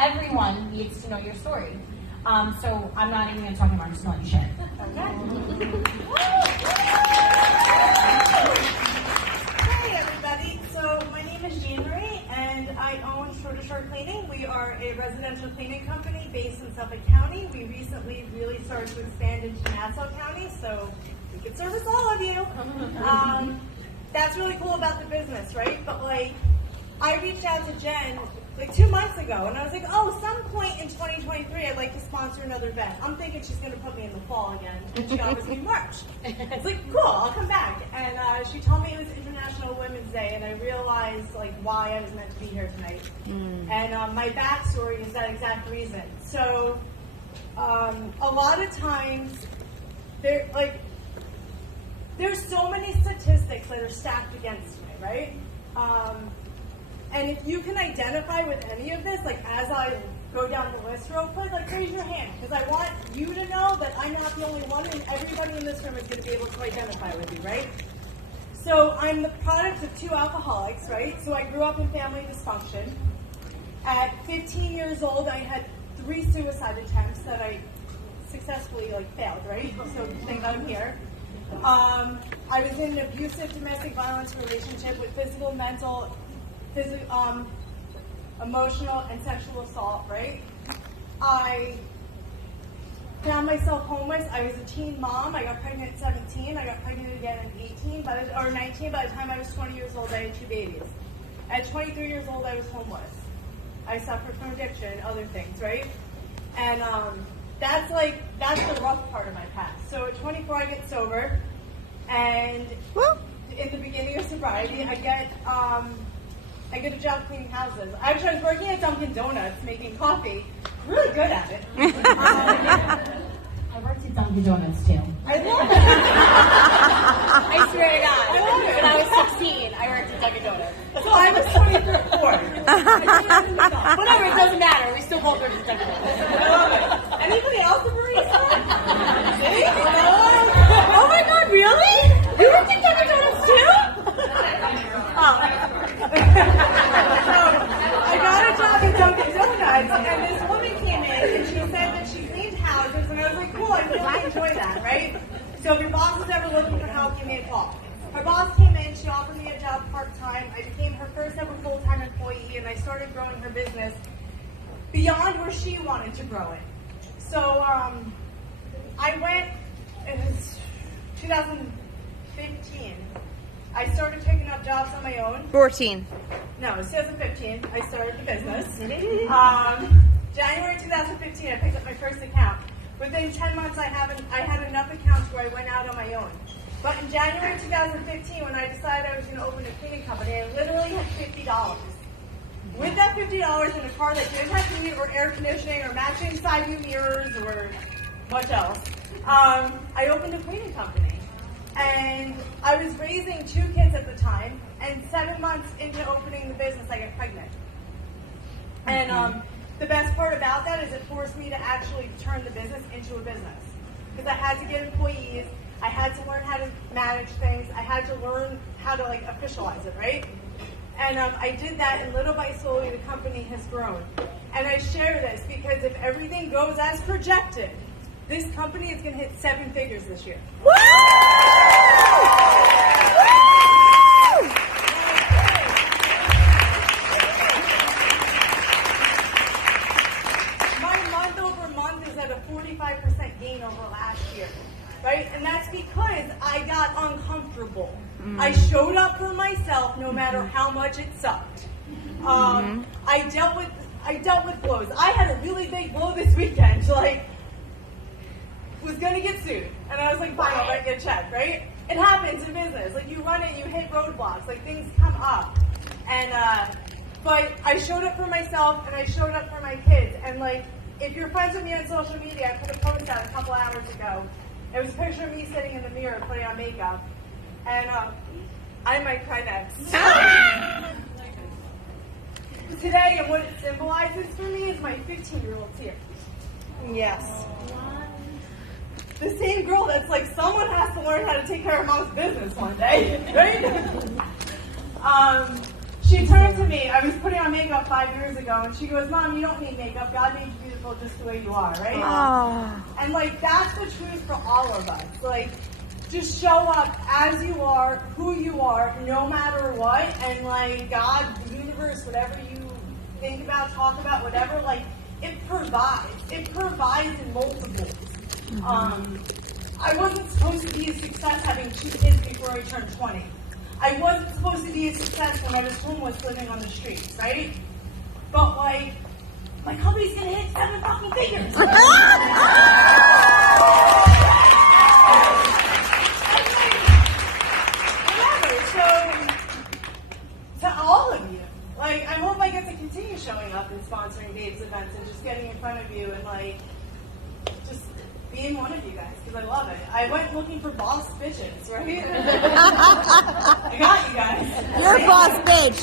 everyone needs to know your story. So I'm not even going to talk anymore, I'm just going to let you share. Hey everybody, so my name is Jean Marie and I own Shore to Shore Cleaning. We are a residential cleaning company based in Suffolk County. We recently really started to expand into Nassau County, so we can service all of you. That's really cool about the business, right? But like, I reached out to Jen like 2 months ago, and I was like, oh, some point in 2023, I'd like to sponsor another event. I'm thinking she's going to put me in the fall again, and she offers me March. It's like, cool, I'll come back. And she told me it was International Women's Day, and I realized like why I was meant to be here tonight. And my backstory is that exact reason. So a lot of times, there's so many statistics that are stacked against me, right? And if you can identify with any of this, like as I go down the list real quick, like raise your hand, because I want you to know that I'm not the only one, and everybody in this room is going to be able to identify with you, right? So I'm the product of 2 alcoholics, right? So I grew up in family dysfunction. At 15 years old, I had 3 suicide attempts that I successfully failed, right? So thank God I'm here. I was in an abusive domestic violence relationship with physical, mental, emotional, and sexual assault, right? I found myself homeless. I was a teen mom. I got pregnant at 17. I got pregnant again at 19. By the time I was 20 years old, I had 2 babies. At 23 years old, I was homeless. I suffered from addiction and other things, right? And that's the rough part of my past. So at 24, I get sober, and in the beginning of sobriety, I get a job cleaning houses. Actually, I was working at Dunkin' Donuts making coffee. Really good at it. I worked at Dunkin' Donuts too. I love it. I swear to God. I love it. When I was 16, I worked at Dunkin' Donuts. So I was 24. Whatever, it doesn't matter. We still both work at Dunkin' Donuts. I love it. Anybody else a barista? See? Oh my God, really? You worked at Dunkin' Donuts too? So I got a job at Dunkin' Donuts, and this woman came in, and she said that she cleaned houses, and I was like, cool, I really enjoy that, right? So if your boss is ever looking for help, give me a call. Her boss came in, she offered me a job part-time. I became her first ever full-time employee, and I started growing her business beyond where she wanted to grow it. So I went, it was 2015. I started picking up jobs on my own. 14. No, it was 2015. I started the business. January 2015, I picked up my first account. Within 10 months, I had enough accounts where I went out on my own. But in January 2015, when I decided I was going to open a cleaning company, I literally had $50. With that $50 in a car that didn't have heat or air conditioning or matching side view mirrors or much else, I opened a cleaning company. And I was raising 2 kids at the time, and 7 months into opening the business, I got pregnant. And the best part about that is it forced me to actually turn the business into a business. Because I had to get employees, I had to learn how to manage things, I had to learn how to officialize it, right? And I did that, and little by slowly the company has grown. And I share this because if everything goes as projected, this company is going to hit 7 figures this year. Woo! My month over month is at a 45% gain over last year, right? And that's because I got uncomfortable. I showed up for myself no matter how much it sucked. I dealt with blows. I had a really big blow this weekend, was going to get sued. And I was like, fine, I'll write you a check, right? It happens in business. You run it, you hit roadblocks. Things come up. And, but I showed up for myself, and I showed up for my kids. And, if you're friends with me on social media, I put a post out a couple hours ago. It was a picture of me sitting in the mirror putting on makeup. And, I might cry next. Today, and what it symbolizes for me is my 15-year-old's here. Yes. The same girl that's someone has to learn how to take care of mom's business one day, right? She turned to me. I was putting on makeup 5 years ago, and she goes, "Mom, you don't need makeup. God made you beautiful just the way you are, right?" Oh. And like that's the truth for all of us. Like, just show up as you are, who you are, no matter what. And like God, the universe, whatever you think about, talk about, whatever, like it provides. It provides in multiples. I wasn't supposed to be a success having 2 kids before I turned 20. I wasn't supposed to be a success when I was homeless living on the streets, right? But like, my company's gonna hit 7 fucking figures. Whatever. So, to all of you, like, I hope I get to continue showing up and sponsoring Dave's events and just getting in front of you and like, just being one of you guys, because I love it. I went looking for boss bitches, right? I got you guys. You're boss bitch.